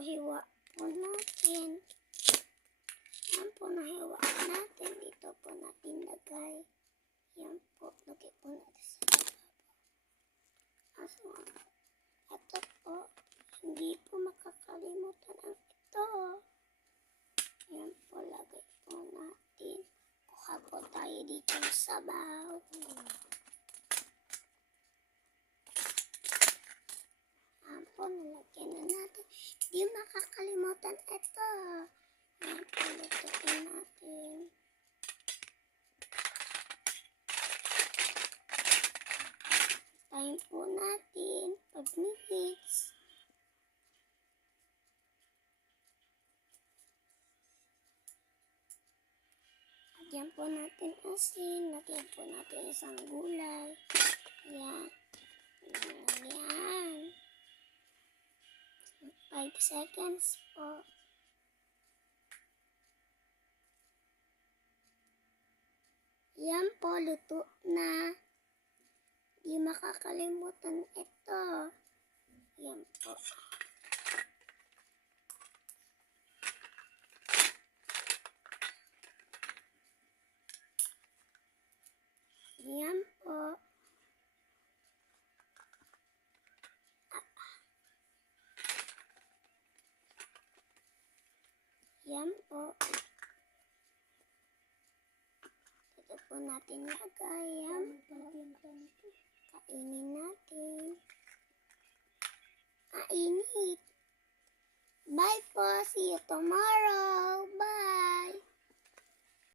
hiwa po natin. Yan po, nahiwa natin. Dito po natin lagay. Yan po, lagay po natin sa baba. Ito po, hindi po makakalimutan ang ito. Yan po, lagay po natin. Kuha po tayo dito ng sabaw. Yan po, nalagyan na natin. Hindi makakalimutan ito. Yan po, lutuin natin. Time po natin, 5 minutes. Lagyan po natin asin, lagyan po natin isang gulay. Yan. Yan. 5 seconds po. Yan po, luto na. Di makakalimutan ito. Yan po. Yan po. Yan po. Ito po natin lagay. Yan po. Kainin natin. Kainit. Bye po. See you tomorrow. Bye.